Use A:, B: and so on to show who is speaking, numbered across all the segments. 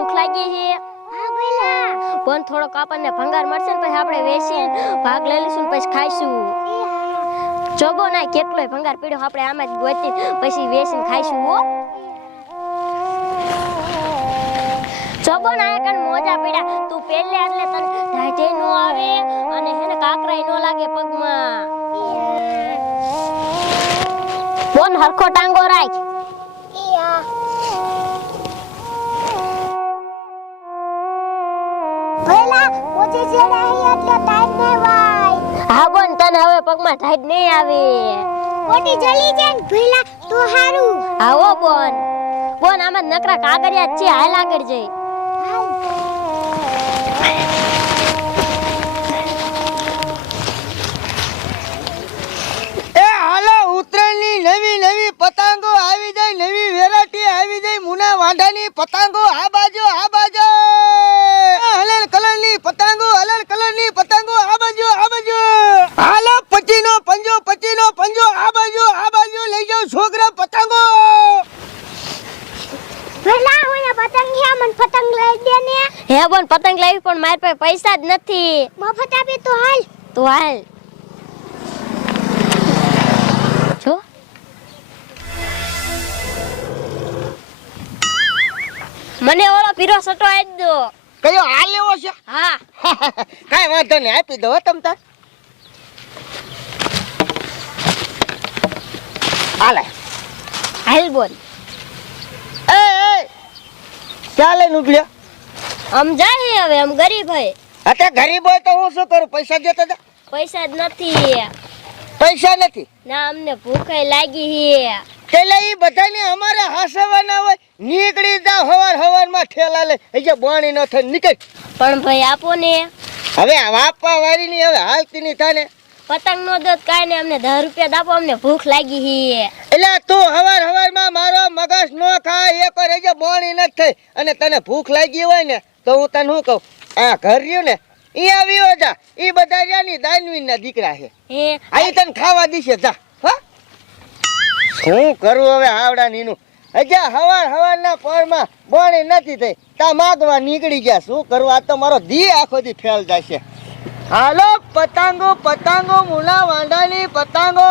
A: ભૂખ લાગી છે
B: હા ભઈલા
A: પણ થોડોક આપણને ભંગાર મળશે ને પછી આપણે વેચીને ભાગ લઈ લઈશું ને પછી ખાઈશું. જોબો ના કેટલોય ભંગાર પીડ્યો આપણે આમાં જ ગોતી પછી વેચીને ખાઈશું હો. જોબો ના એક મોજા પીડ્યા. તું પેલે એટલે તને ઢાઢે નો આવે અને હેને કાકરાય નો લાગે પગમાં. બોન હરખો ટાંગો રાખ.
B: ઈયા ભઈલા છે જેડા એટલે ટાઈમ ને વાય
A: હા બોન તને હવે પગમાં ટાઈટ નહીં આવે.
B: ઓટી જલી જાય ને ભઈલા તો હારું.
A: આવો બોન બોન આમાં નકરા કાગરિયા છે હાલ આગળ જઈ.
C: એ હાલો ઉત્તરાયણની નવી નવી પતંગો આવી જાય નવી વેરાયટી આવી જાય મુના વાંઢાની પતંગો આ બાજુ આ બાજુ હલર કલરની પતંગો હલર કલરની પતંગો આ બાજુ આ બાજુ હાલો પચીનો પંજો પચીનો પંજો આ બાજુ આ બાજુ લઈ જાઓ છોકરા પતંગો
B: ભઈલા ઓયા પતંગ હે મને પતંગ લઈ દે ને.
A: હે બોન પતંગ લાવી પણ મારી પાસે પૈસા જ નથી.
B: મફત આપે તો હાલ.
A: તો હાલ. જો. મને ઓલો પીરો સટો આઈ દો.
C: કયો? હાલ લેવો છે?
A: હા.
C: કાઈ વાંધો નહીં આપી દો તમ તાર. હાલે.
A: હાલ
C: એ ચાલે ઉપડ્યો
A: આમ જાય હવે આમ ગરીબ હે.
C: અત્યારે ગરીબ હોય તો હું શું કરું? પૈસા દેતો તા
A: પૈસા જ નથી.
C: પૈસા નથી?
A: ના અમને ભૂખે લાગી હે.
C: એટલે ઈ બધાને અમારે હસવાના હોય. નીકળી જા હવાર હવારમાં ઠેલા લે એ જે બોણી ન થઈ નીકળ.
A: પણ ભાઈ આપો ને.
C: હવે આ વાપા વાળી ની હવે હાલતી ની થાને.
A: પતંગ નો દોત કાઈ ને અમને દસ રૂપિયા દાપો અમને ભૂખ લાગી હી.
C: એટલે તું હવાર હવારમાં મારો મગજ નો ખાય એક વાર જે બોણી ન થઈ. અને તને ભૂખ લાગી હોય ને તો હું તને શું કહું? આ ઘર રહ્યું ને ઈ આવ્યો જા. ઈ બધા રહ્યા ની દાનવીન ના દીકરા છે.
A: હે?
C: તને ખાવા દીશે જા. હા? શું કરું હવે આવડા નીનું? હજા હવાર હવારના પરમાં બોણી નથી થઈ. તા માગવા નીકળી ગયા. શું કરવા તો મારો દી આખો દી ફેલ જશે હાલો પતંગો પતંગો મુલા વાંડાની પતંગો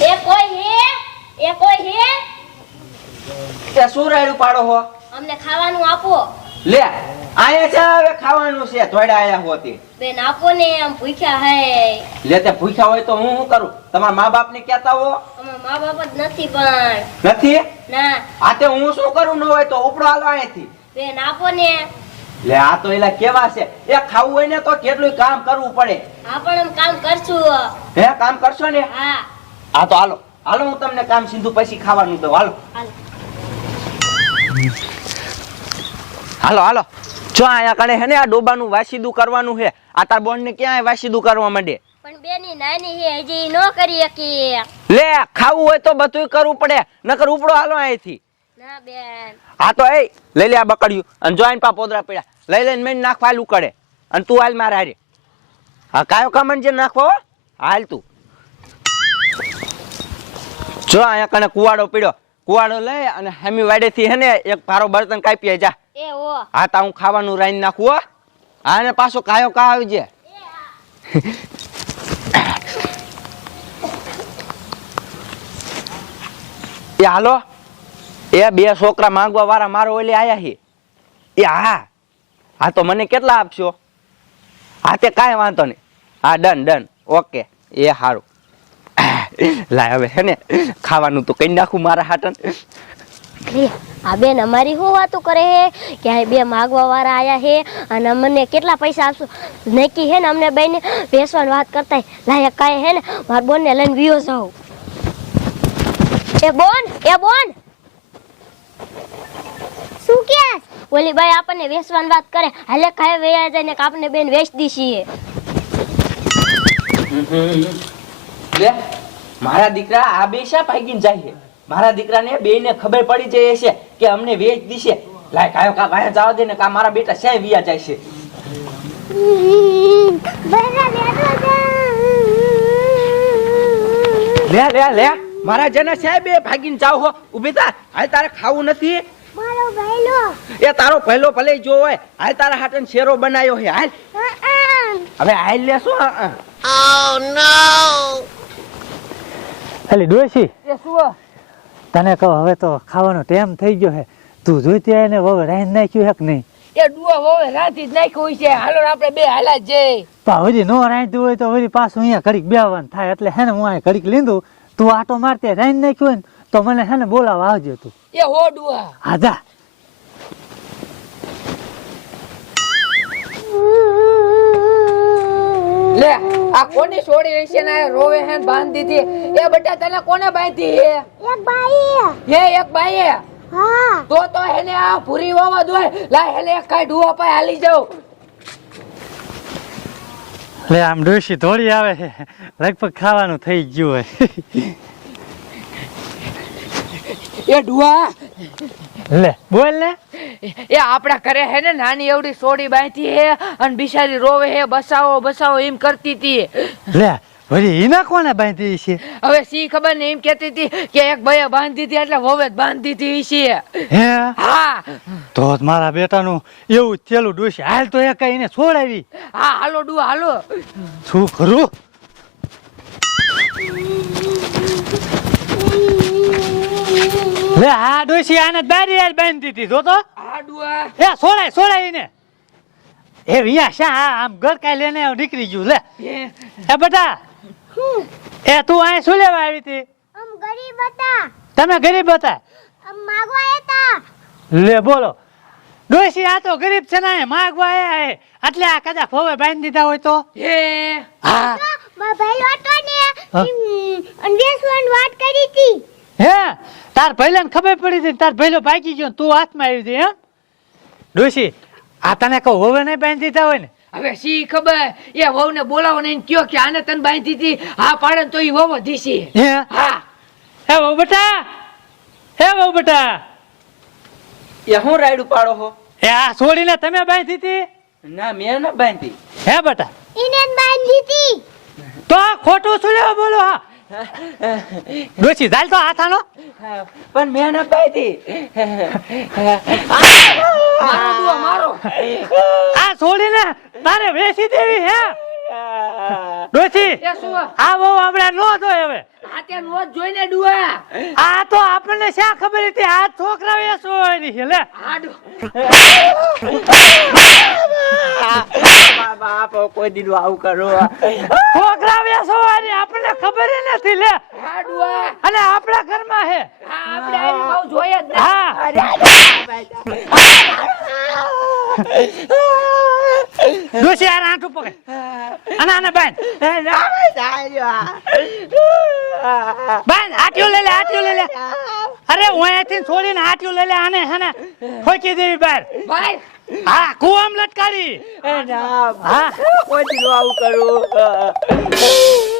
C: એ
A: કોઈ હે? એ કોઈ હે?
D: તે શું રાયડું પાડો હો?
A: અમને ખાવાનું આપો.
D: લે આયા છે હવે ખાવાનું છે ધોડા આયા હોતી
A: બેન આપો ને આમ ભૂખ્યા હે.
D: લે તે ભૂખ્યા હોય તો હું શું કરું? તમારા મા બાપ ને કહેતા હો?
A: અમારા મા બાપ જ નથી પણ.
D: નથી?
A: ના.
D: આ તે હું શું કરું? ન હોય તો ઉપડો હાલો અહીંયાથી
A: બેન આપો ને.
D: લે આ તો એલા કેવા છે? એ ખાવું હોય ને તો કેટલું કામ કરવું પડે.
A: હા પણ કામ કરશું
D: હે. કામ કરશો ને?
A: હા.
D: આ તો હાલો. હાલો હું તમને કામ સીધું પછી ખાવાનું દઉં. હાલો.
A: હાલો.
D: હાલો જો અહીંયા કણે હે ને આ ડોબાનું વાસીદું કરવાનું છે આ તાર બોન ને ક્યાં વાસીદું કરવા માંડે?
A: પણ બેની નાની છે હજી નો કરી શકી
D: લે ખાવું હોય તો બધું કરવું પડે. નકર ઉપડો હાલો અહીંથી.
A: ના બેન.
D: હા તો એ લઈ લે આ બકડ્યું અને જોઈન પા પોદરા પડ્યા. લઈ લઈને મેં નાખવા હાલ ઉકળે અને તું હાલ મારા હારે. હા કાયો કમન જે નાખવો હાલ તું. જો અહીંયા કણે કુવાડો પીડ્યો. કુવાડો લઈ અને હેમી વાડેથી હે ને એક ભારો બર્તન કાપીએ જા.
A: એ ઓ
D: હા તા હું ખાવાનું રાઈને નાખું હો. હા ને પાછો કાયો કા આવી જે એ હાલો. એ બે છોકરા માંગવા વાળા મારો ઓલે આયા હે. એ હા હા તો મને કેટલા આપશો? હા તે કાંઈ વાંધો નહીં. હા, ડન ડન. ઓકે, એ સારું લાય, હવે હે ને, ખાવાનું તો કઈ નાખું મારા હાટન.
A: આ બેન અમારી શું વાતો કરે હે? કે આ બે માગવા વાળા આયા હે અને અમને કેટલા પૈસા આપશો? નક્કી હે ને અમને બેને બેસવાની વાત કરતા લાય, કાંઈ હે ને, મારા બોનને લઈને વિયો જાઉં. એ બોન એ બોન!
B: શું કેસ
A: ઓલી બાઈ આપણને વેચવાની વાત કરે. હાલે ખાય વેયા જાય ને કે આપણે બેન વેચ દીશીએ
D: લે મારા દીકરા આ બે શા ભાગીને જાય મારા દીકરાને બેને ખબર પડી જાય છે કે અમને વેચ દીશે લાય કાયો કા કાયા જાવ દે ને કા મારા બેટા શા વિયા જાય છે. લે લે લે મારા જના સાહેબ એ ભાગીને જાવ હો. ઊભી થા. હાલ તારે ખાવું નથી.
B: મારો ભઈલો.
D: એ તારો પહેલો ભલે જો હોય હાલ તારા હાટન શેરો બનાવ્યો હે હાલ. હવે હાલ લે શું હા, હા.
E: અલી ડોશી. તને કહો હવે તો ખાવાનો ટાઈમ થઈ ગયો હે તું જોઈતી હોય ને હવે રાઈન નાખ્યું હે કે નહીં?
F: એ ડુઓ વવે રાતી જ નાખ્યું હોય છે. હાલો ને આપણે બે હાલા જ જઈ
E: પણ હજી નો રાંધ્યું હોય તો વળી પાછું અહીંયા ઘડીક બેવાનું થાય. એટલે હે ને હું અહીંયા ઘડીક લીધું. તું આટો મારતે રાઈ નાખ્યું હોય ને તો મને હે ને બોલાવા આવજો તું.
F: એ હો ડુઆ.
E: હા જા.
F: લે આ કોની છોડી રહી છે ને રોવે હે ને બાંધી દીધી એ બેટા તને કોને બાંધી હે?
B: એક બાઈ
F: હે એક બાઈ
B: હા.
F: તો તો હેને આ ભૂરી વાવા દોય લા હેને એક કાઈ ડુઆ પાસે હાલી જાવ
E: લે આમ ડોશી થોડી આવે છે. લગભગ ખાવાનું થઈ ગયું હોય.
F: એ ડુઆ.
E: લે બોલ ને.
F: એ આપણા ઘરે હે ને નાની એવડી સોડી બાંધી હે અને બિચારી રોવે હે બસાવો બસાવો એમ કરતી હતી
E: લે વળી એના કોને બાંધી છે?
F: હવે સી ખબર ને એમ કેતી હતી કે એક ભાઈએ બાંધી હતી એટલે વવે જ બાંધી હતી છે.
E: હે?
F: હા.
E: તો જ મારા બેટાનું એવું જ થયેલું ડોશી. હાલ તો એ કઈ એને છોડાવી.
F: હા હાલો ડુઆ હાલો.
E: શું કરું? લે હા ડોસી આને દારી યાર બાંધી દીધી જો તો
F: આડુઆ
E: એ સોળાય સોળાય ને એ વિયા શા હા, આમ ઘર કાઈ લેને નીકળી ગયું લે.
F: એ
E: એ બેટા એ તું અહીં શું લેવા આવી હતી?
B: આમ ગરીબ હતા.
E: તમે ગરીબ હતા?
B: આમ માગવા હતા.
E: લે બોલો. ડોસી આ તો ગરીબ છે ને માગવા આયા હે. એટલે આ કદાચ ફોવે બાંધી દીધા હોય તો?
F: એ
E: હા.
B: મારો ભાઈ હતો ને
E: હા?
B: વાત કરી હતી.
E: હે? તાર ભૈલાને ખબર પડી હતી ને તાર ભૈલો ભાગી ગયો તું હાથમાં આવી હતી એમ ડોશી આ તને કહું હવે નહીં બાંધી દીધા હોય ને?
F: હવે સી ખબર? એ વહુ ને બોલાવો ને એને કયો કે આને તને બાંધી હતી હા પાડે ને તો એ વહુ દીશી
E: હે?
F: હા.
E: હે બહુ બેટા? હે વહુ બેટા?
D: એ હું રાયડું પાડો હો?
E: એ આ છોડીને તમે બાંધી હતી?
D: ના મેં ના બાંધી.
E: હે બેટા?
B: એને બાંધી હતી.
E: તો આ ખોટું શું બોલો હા? ડોશી ચાલ તો હાથાનો
D: પણ મેં ના પાઈ
F: મારો મારો.
E: આ છોડીને તારે વેચી દેવી હે. ડોશી
F: શું?
E: આ બહુ આપણે નો જોય હવે.
F: નો જોઈને ડુઆ
E: આ તો આપણને શા ખબર હતી? આ છોકરા વેચવાની છે લે.
F: હા ડુ
D: બાપ કોઈ દીધું આવું કરો.
E: છોકરા વેચવાની આપણને ખબર નથી લે.
F: હા
E: અને આપણા ઘરમાં હે.
F: હા આપણે આવી બહુ જોઈએ જ
E: હા. ડોશી આ આંટું પકડ. અને આને બાંધ. બાંધ આટ્યું લઈ લે આટ્યું લઈ લે. અરે હું અહીંયાથી છોડીને આટ્યું લઈ લે આને હે ને ઠોકી દેવી બહાર.
F: ભાઈ
E: હા કુવામ લટકાડી
D: ના
E: હા.
D: કોઈ દીધું આવું કરું.